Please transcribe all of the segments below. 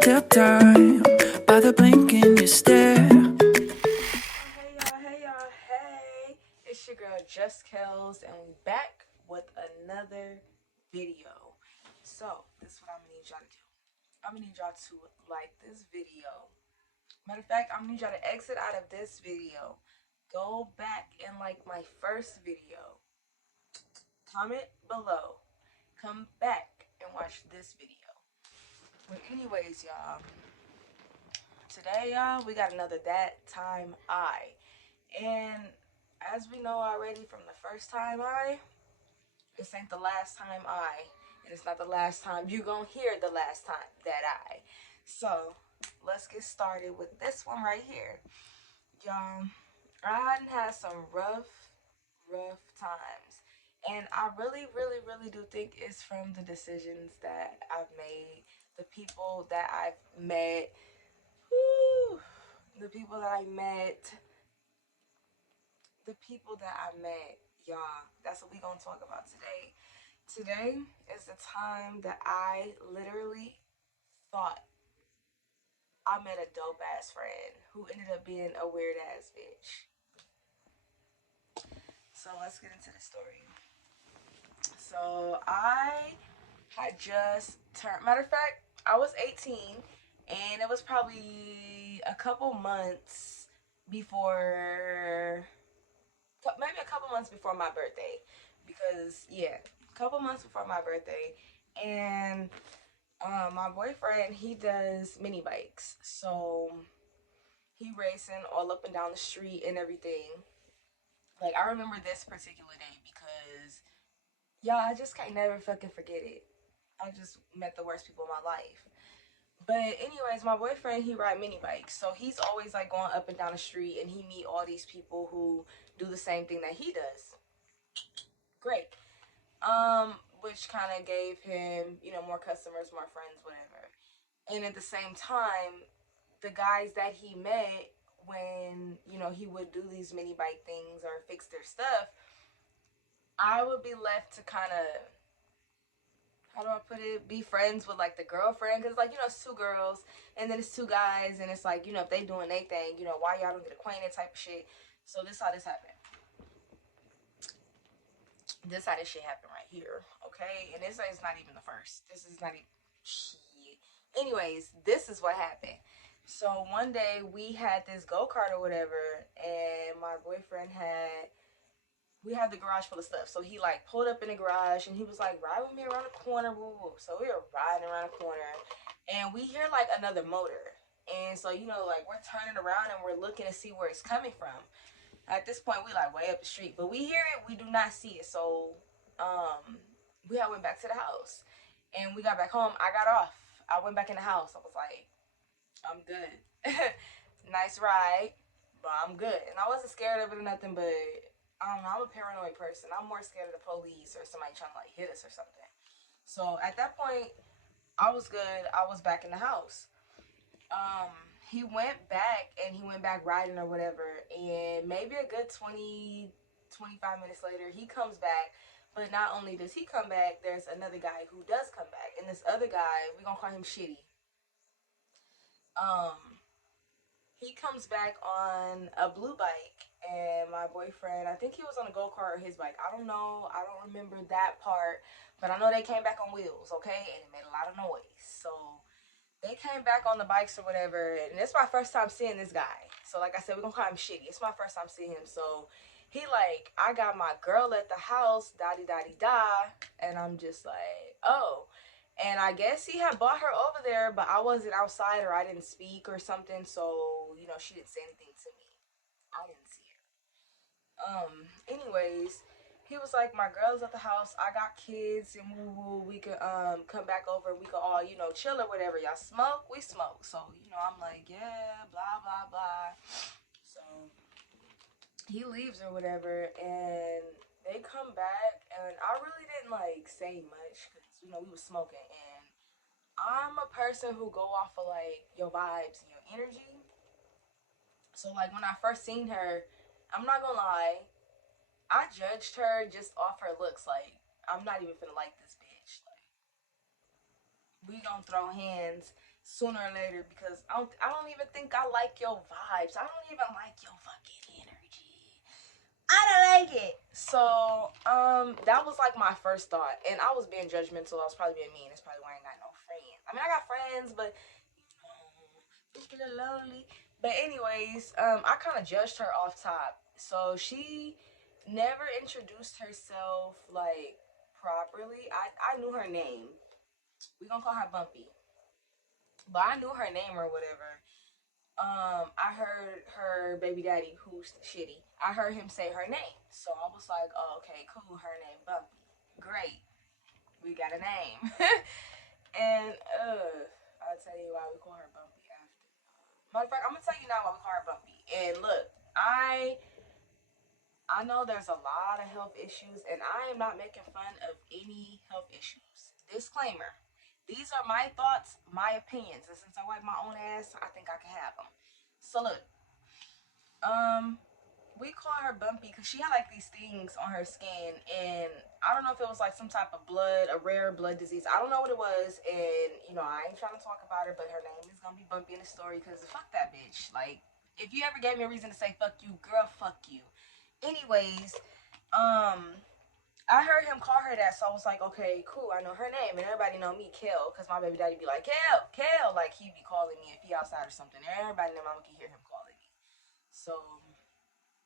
till time by the blink in your stare. Hey y'all, hey! It's your girl Just Kells, and we back with another video. So, this is what I'm gonna need y'all to do. I'm gonna need y'all to like this video. Matter of fact, I'm gonna need y'all to exit out of this video. Go back and like my first video. Comment below. Come back and watch this video. But anyways, y'all. Today, y'all, we got another That Time I. And as we know already from the first time this ain't the last time and it's not the last time you gonna hear the last time that So, let's get started with this one right here. Y'all, I had some rough times. And I really do think it's from the decisions that I've made, the people that I've met, whew, the people that I met, the people that I met, y'all. That's what we gonna talk about today. Today is the time that I literally thought I met a dope ass friend who ended up being a weird ass bitch. So let's get into the story. So I had just turned. Matter of fact, I was 18, and it was probably a couple months before, maybe a couple months before my birthday, because yeah, a couple months before my birthday. And my boyfriend, he does mini bikes, so he racing all up and down the street and everything. Like, I remember this particular day because y'all, I just can't never fucking forget it. I just met the worst people in my life. But anyways, my boyfriend, he ride mini bikes, so he's always like going up and down the street, and he meet all these people who do the same thing that he does. Great. Which kind of gave him, more customers, more friends, whatever. And at the same time, the guys that he met when, he would do these mini bike things or fix their stuff, I would be left to kind of, how do I put it, be friends with like the girlfriend, because like, it's two girls and then it's two guys, and it's like, if they doing their thing, why y'all don't get acquainted type of shit. So this how this happened. This how this shit happened right here, okay? And this is not even the first. This is not even shit. Anyways, this is what happened. So one day we had this go-kart or whatever, and my boyfriend we had the garage full of stuff. So he like pulled up in the garage and he was like, ride with me around the corner, woo woo. So we were riding around the corner and we hear like another motor. And so, like we're turning around and we're looking to see where it's coming from. At this point, we like way up the street, but we hear it, we do not see it. So, we all went back to the house, and we got back home. I got off. I went back in the house. I was like, I'm good. Nice ride, but I'm good. And I wasn't scared of it or nothing. But I don't know. I'm a paranoid person. I'm more scared of the police or somebody trying to like hit us or something. So at that point, I was good. I was back in the house. um he went back and he went back riding or whatever, and maybe a good 20-25 minutes later he comes back. But not only does he come back, there's another guy who does come back, and this other guy, we gonna call him Shitty. um he comes back on a blue bike, and my boyfriend, I think he was on a go-kart or his bike, I don't know, I don't remember that part, but I know they came back on wheels, okay, and it made a lot of noise. So they came back on the bikes or whatever, and it's my first time seeing this guy. So like I said, we're gonna call him Shitty. It's my first time seeing him. So he like, I got my girl at the house, da, and I'm just like, oh. And I guess he had brought her over there, but I wasn't outside or I didn't speak or something, so she didn't say anything to me. I didn't see her. Anyways, he was like, my girl's at the house, I got kids, and woo woo, we could come back over, we could all, chill or whatever. Y'all smoke, we smoke. So, I'm like, yeah, blah blah blah. So he leaves or whatever, and they come back, and I really didn't like say much because we was smoking, and I'm a person who go off of like your vibes and your energy. So like when I first seen her, I'm not gonna lie, I judged her just off her looks. Like, I'm not even finna like this bitch. Like, we gonna throw hands. sooner or later because I don't even think I like your vibes. I don't even like your fucking energy. I don't like it. So, that was like my first thought. And I was being judgmental. I was probably being mean. That's probably why I ain't got no friends. I mean, I got friends, but it's a little lonely. But anyways, I kind of judged her off top. So she never introduced herself like properly. I knew her name. We gonna call her Bumpy. But I knew her name or whatever. I heard her baby daddy, who's shitty. I heard him say her name, so I was like, "Oh, okay, cool. Her name Bumpy. Great, we got a name." And I'll tell you why we call her Bumpy after. Matter of fact, I'm gonna tell you now why we call her Bumpy. And look, I know there's a lot of health issues, and I am not making fun of any health issues. Disclaimer: these are my thoughts, my opinions, and since I wipe my own ass, I think I can have them. So look, um, we call her Bumpy because she had like these things on her skin, and I don't know if it was like some type of blood, a rare blood disease. I don't know what it was, and I ain't trying to talk about her, but her name is gonna be Bumpy in the story because fuck that bitch. Like, if you ever gave me a reason to say fuck you, girl, fuck you. Anyways, um, I heard him call her that, so I was like, okay, cool, I know her name, and everybody know me, Kel, because my baby daddy be like, Kel, Kel, like he be calling me if he outside or something. Everybody in their mama can hear him calling me. So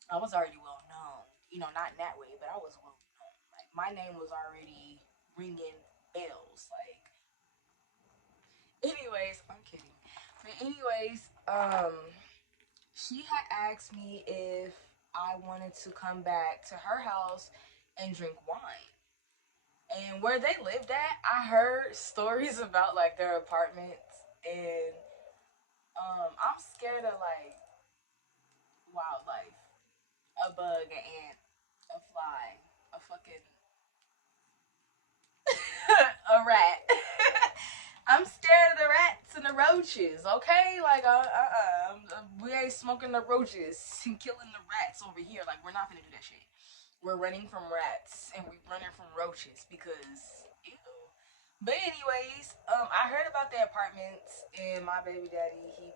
I was already well known, not in that way, but I was well known. Like my name was already ringing bells. Like, anyways, I'm kidding. But anyways, she had asked me if I wanted to come back to her house and drink wine. And where they lived at, I heard stories about like their apartments, and I'm scared of like wildlife, a bug, an ant, a fly, a fucking a rat. I'm scared of the rats and the roaches. Okay, like we ain't smoking the roaches and killing the rats over here. Like, we're not gonna do that shit. We're running from rats and we're running from roaches because ew. But anyways, I heard about the apartments, and my baby daddy, he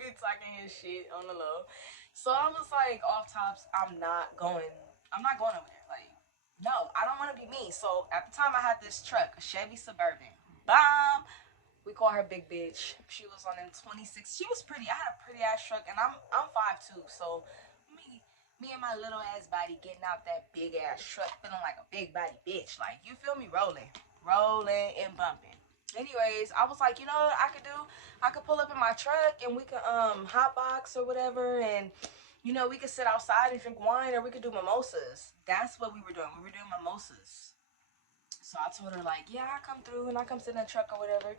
be talking his shit on the low. So I was like, off tops, I'm not going over there. Like, no, I don't want to be me. So at the time, I had this truck, a Chevy Suburban. Bomb. We call her Big Bitch. She was on in 26. She was pretty. I had a pretty ass truck, and I'm 5'2", so me and my little ass body getting out that big ass truck, feeling like a big body bitch. Like, you feel me? Rolling and bumping. Anyways, I was like, you know what I could do? I could pull up in my truck and we could hotbox or whatever, and we could sit outside and drink wine, or we could do mimosas. That's what we were doing. We were doing mimosas. So I told her like, yeah, I come through and I come sit in the truck or whatever.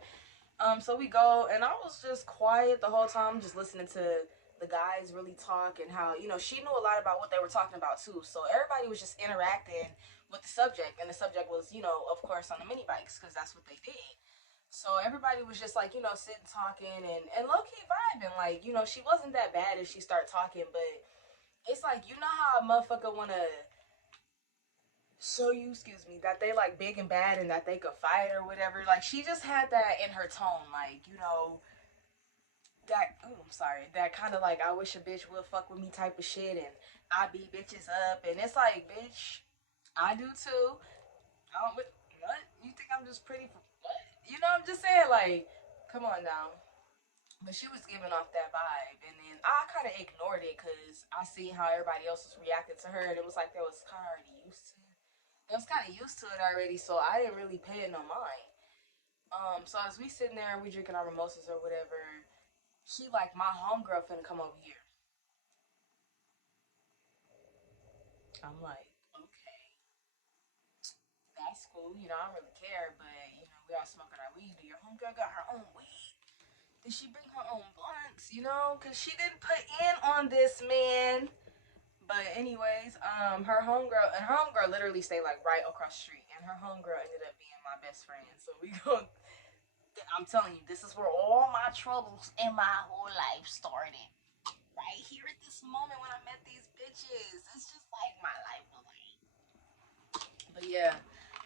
So we go, and I was just quiet the whole time, just listening to the guys really talk, and how she knew a lot about what they were talking about too. So everybody was just interacting with the subject, and the subject was, of course, on the mini bikes because that's what they did. So everybody was just like, sitting talking and low key vibing. Like, she wasn't that bad if she started talking, but it's like, how a motherfucker wanna show you, excuse me, that they like big and bad and that they could fight or whatever. Like, she just had that in her tone, like, that, oh, I'm sorry, that kind of like, I wish a bitch would fuck with me type of shit, and I beat bitches up, and it's like, bitch, I do too. I don't, what? You think I'm just pretty for what? I'm just saying, like, come on now. But she was giving off that vibe, and then I kind of ignored it because I see how everybody else was reacting to her, and it was like they was kind of already used to it. They was kind of used to it already, so I didn't really pay it no mind. So as we sitting there, we drinking our mimosas or whatever, she like, my homegirl finna come over here. I'm like, okay, that's cool. I don't really care, but we all smoking our weed. Do your homegirl got her own weed? Did she bring her own blunts? Cause she didn't put in on this, man. But anyways, her homegirl literally stayed like right across the street, and her homegirl ended up being my best friend. So we go. I'm telling you, this is where all my troubles in my whole life started. Right here at this moment when I met these bitches, it's just like my life was like. But yeah,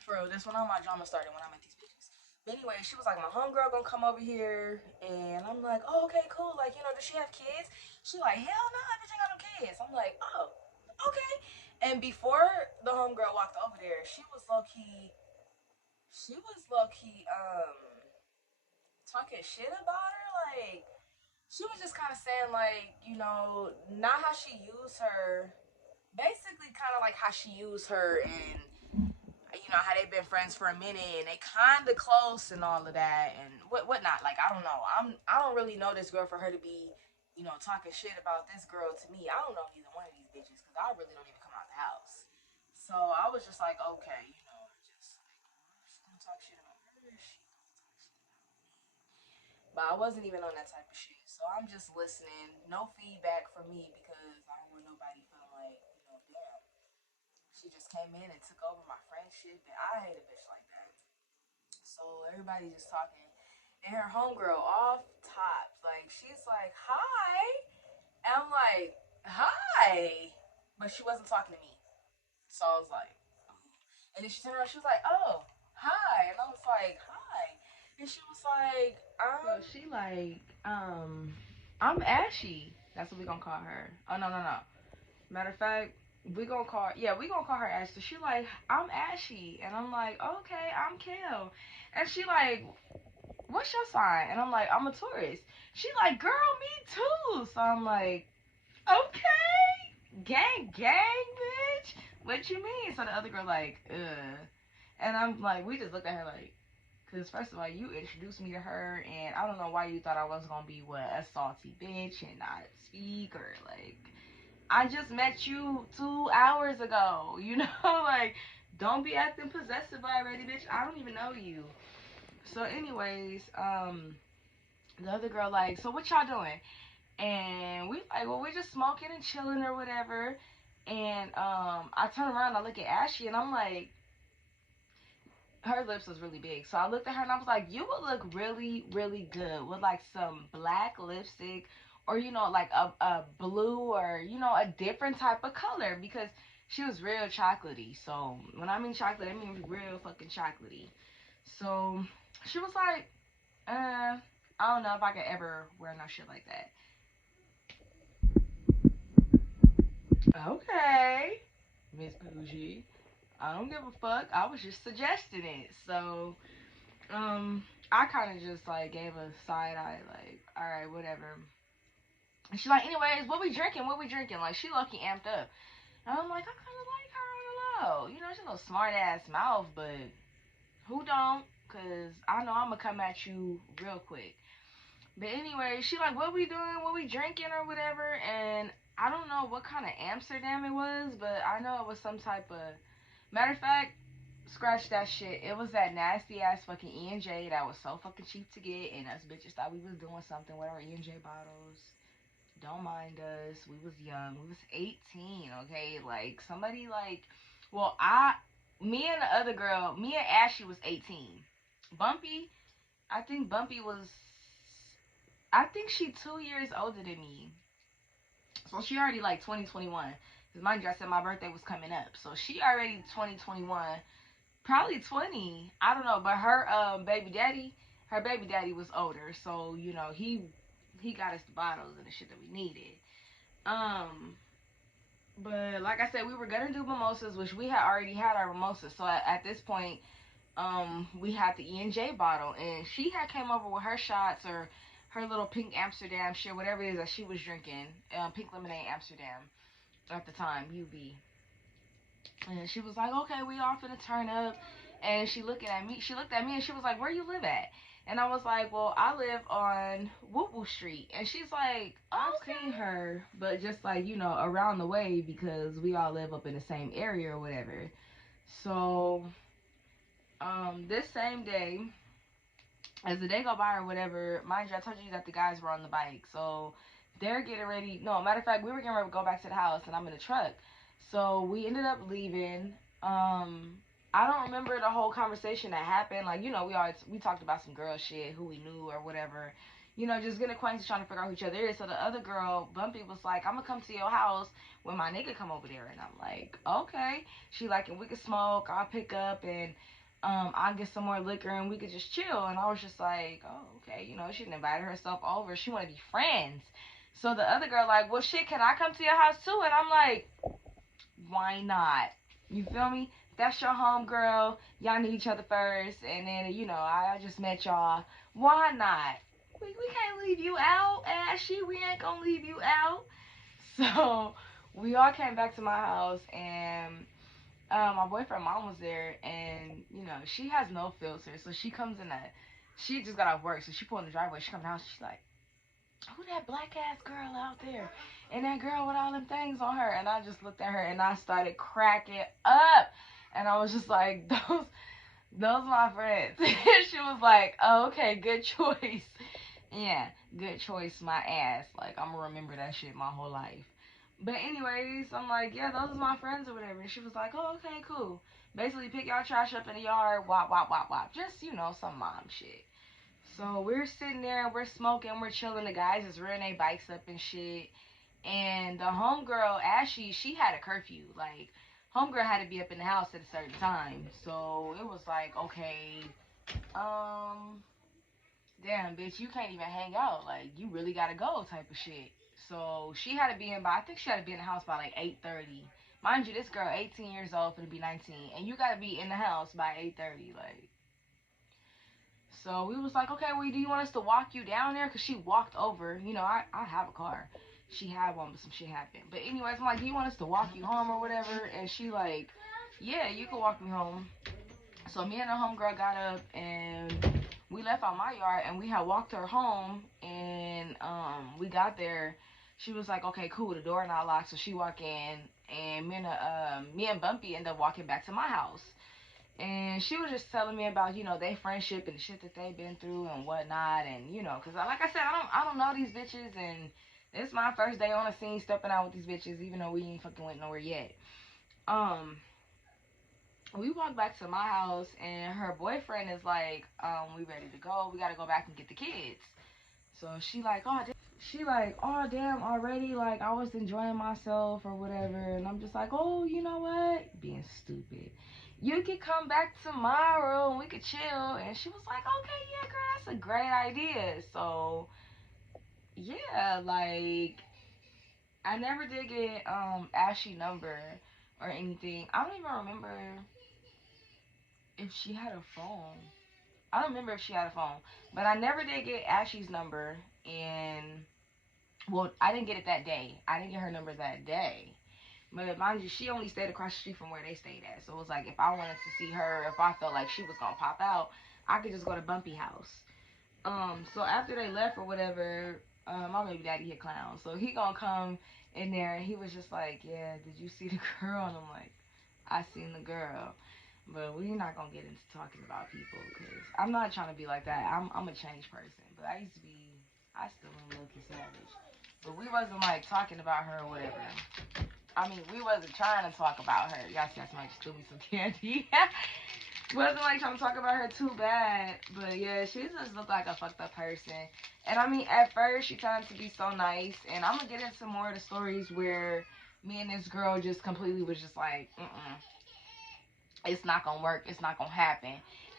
for real, this when all my drama started, when I met these bitches. But anyway, she was like, my homegirl gonna come over here, and I'm like, oh, okay, cool. Like, you know, does she have kids? She like, hell no, bitch ain't got no kids. I'm like, oh, okay. And before the homegirl walked over there, she was low key, talking shit about her. Like, she was just kind of saying, like, you know, not how she used her, basically kind of like how she used her, and you know how they've been friends for a minute and they kind of close and all of that and whatnot. Like, I don't know. I don't really know this girl for her to be, you know, talking shit about this girl to me. I don't know either one of these bitches because I really don't even come out the house. So I was just like, okay, you know, just like, she's gonna talk shit about her. She gonna talk shit about me. But I wasn't even on that type of shit. So I'm just listening. No feedback from me because I don't want nobody feeling like, you know, damn, she just came in and took over my friendship, and I hate a bitch like that. So everybody just talking, and her homegirl off tops, like she's like, "Hi," and I'm like, "Hi," but she wasn't talking to me. So I was like, oh. And then she turned around, she was like, "Oh, hi," and I was like, "Hi," and she was like, So she like, I'm Ashy. That's what we gonna call her. Oh no no no. Matter of fact, we gonna call her Ashley. She like, I'm Ashy, and I'm like, okay, I'm Kel, and she like, what's your sign? And I'm like, I'm a Taurus. She like, girl, me too. So I'm like, okay, gang, gang, bitch. What you mean? So the other girl like, and I'm like, we just looked at her like, cause first of all, you introduced me to her, and I don't know why you thought I was gonna be what, a salty bitch and not speak or like I just met you 2 hours ago. You know, like, don't be acting possessive already, bitch. I don't even know you. So, anyways, the other girl like, so what y'all doing? And we like, well, we're just smoking and chilling or whatever. And I turn around, I look at Ashley, and I'm like, her lips was really big. So I looked at her and I was like, you would look really, really good with like some black lipstick or, you know, like a blue or, you know, a different type of color because she was real chocolatey. So when I mean chocolate, I mean real fucking chocolatey. So she was like, I don't know if I could ever wear no shit like that. Okay, Miss Bougie. I don't give a fuck. I was just suggesting it. So I kind of just like gave a side eye, like, all right, whatever. And she's like, anyways, what we drinking? What we drinking? Like, she lucky amped up. And I'm like, I kind of like her on the low. You know, she's a little smart ass mouth, but who don't? Cause I know I'm gonna come at you real quick. But anyway, she like, what we doing? What we drinking or whatever? And I don't know what kind of Amsterdam it was, but I know it was some type of. Matter of fact, scratch that shit. It was that nasty ass fucking E&J that was so fucking cheap to get, and us bitches thought we was doing something with our E&J bottles. Don't mind us. We was young. We was 18, okay? Like, somebody, like, well, me and the other girl, me and Ashley was 18. Bumpy, I think Bumpy was, I think she 2 years older than me. So she already, like, 2021. Because mind you, I said my birthday was coming up. So she already 2021. Probably 20. I don't know, but her baby daddy was older, so you know he got us the bottles and the shit that we needed. Um, but like I said, we were gonna do mimosas, which we had already had our mimosas. So at this point, we had the E&J bottle, and she had came over with her shots or her little pink Amsterdam shit, whatever it is that she was drinking, pink lemonade Amsterdam at the time, UV. And she was like, okay, we all finna turn up. And she looked at me. She looked at me and she was like, where you live at? And I was like, well, I live on Woo Woo Street. And she's like, oh, I've seen her, but just like, you know, around the way because we all live up in the same area or whatever. So, this same day, as the day go by or whatever, mind you, I told you that the guys were on the bike. So they're getting ready. No, matter of fact, we were getting ready to go back to the house and I'm in the truck. So we ended up leaving. I don't remember the whole conversation that happened. Like, you know, we talked about some girl shit, who we knew or whatever. You know, just getting acquainted, trying to figure out who each other is. So the other girl, Bumpy, was like, I'm gonna come to your house when my nigga come over there. And I'm like, okay. She like, and we can smoke, I'll pick up. And I'll get some more liquor and we could just chill. And I was just like, oh, okay, you know, she didn't invite herself over. She wanted to be friends. So the other girl like, well, shit, can I come to your house too? And I'm like, why not? You feel me? That's your home girl. Y'all need each other first. And then, you know, I just met y'all. Why not? We can't leave you out, Ashy. We ain't gonna leave you out. So we all came back to my house and my boyfriend mom was there, and you know she has no filter, so she comes in that. She just got off work, so she pulled in the driveway. She come in the house, she's like, "Who that black ass girl out there? And that girl with all them things on her?" And I just looked at her and I started cracking up, and I was just like, "Those my friends." She was like, oh, "Okay, good choice." Yeah, good choice, my ass. Like I'm gonna remember that shit my whole life. But anyways, I'm like, yeah, those are my friends or whatever. And she was like, oh, okay, cool. Basically, pick y'all trash up in the yard, wop, wop, wop, wop. Just, you know, some mom shit. So we're sitting there, we're smoking, we're chilling. The guys is rearing their bikes up and shit. And the homegirl, Ashy, she had a curfew. Like, homegirl had to be up in the house at a certain time. So it was like, okay, damn, bitch, you can't even hang out. Like, you really gotta go type of shit. So she had to be in by, I think she had to be in the house by like 8:30. Mind you, this girl 18 years old, finna be 19, and you gotta be in the house by 8:30. Like, so we was like, okay, well, do you want us to walk you down there? Cause she walked over. You know, I have a car. She had one, but some shit happened. But anyways, I'm like, do you want us to walk you home or whatever? And she like, yeah, you can walk me home. So me and the homegirl got up and we left out my yard and we had walked her home and we got there. She was like, okay, cool, the door not locked, so she walked in and me and Bumpy ended up walking back to my house. And she was just telling me about, you know, their friendship and the shit that they've been through and whatnot. And, you know, because like I said, I don't know these bitches. And it's my first day on the scene stepping out with these bitches, even though we ain't fucking went nowhere yet. Um, we walked back to my house and her boyfriend is like, we ready to go. We gotta go back and get the kids. So she like, oh damn, already, like I was enjoying myself or whatever. And I'm just like, oh, you know what? Being stupid. You could come back tomorrow and we could chill. And she was like, okay, yeah, girl, that's a great idea. So yeah, like I never did get Ashley number or anything. I don't even remember if she had a phone. I don't remember if she had a phone, but I never did get Ashley's number. And well, I didn't get it that day. I didn't get her number that day. But mind you, she only stayed across the street from where they stayed at. So it was like if I wanted to see her, if I felt like she was gonna pop out, I could just go to Bumpy house. So after they left or whatever, my baby daddy hit clown. So he gonna come in there and he was just like, yeah, did you see the girl? And I'm like, I seen the girl. But we're not gonna get into talking about people because I'm not trying to be like that. I'm a changed person. But I used to be, I still am low-key savage. But we wasn't like talking about her or whatever. I mean, we wasn't trying to talk about her. Y'all see, somebody just threw me some candy. Wasn't like trying to talk about her too bad. But yeah, she just looked like a fucked up person. And I mean, at first she turned to be so nice. And I'm gonna get into more of the stories where me and this girl just completely was just like, it's not gonna work, it's not gonna happen.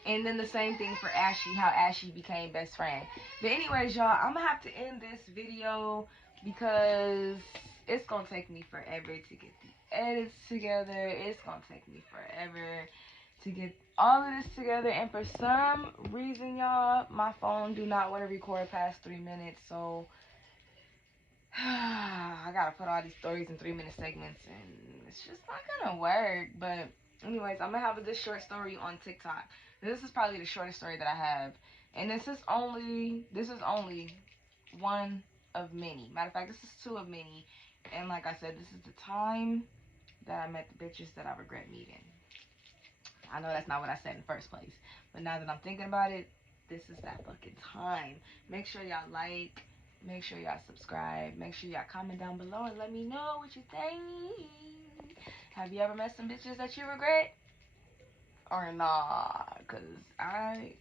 And then the same thing for Ashy, how Ashy became best friend. But anyways, y'all, I'm gonna have to end this video because it's gonna take me forever to get the edits together. It's gonna take me forever to get all of this together. And for some reason, y'all, my phone do not want to record past 3 minutes. So I gotta put all these stories in 3 minute segments, and it's just not gonna work. But anyways, I'm gonna have this short story on TikTok. This is probably the shortest story that I have, and this is only one of many. Matter of fact, this is two of many. And like I said, this is the time that I met the bitches that I regret meeting. I know that's not what I said in the first place, but now that I'm thinking about it, this is that fucking time. Make sure y'all like, make sure y'all subscribe, make sure y'all comment down below and let me know what you think. Have you ever met some bitches that you regret? Or nah? Cause I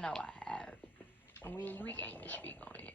know I have. We can't even speak on it.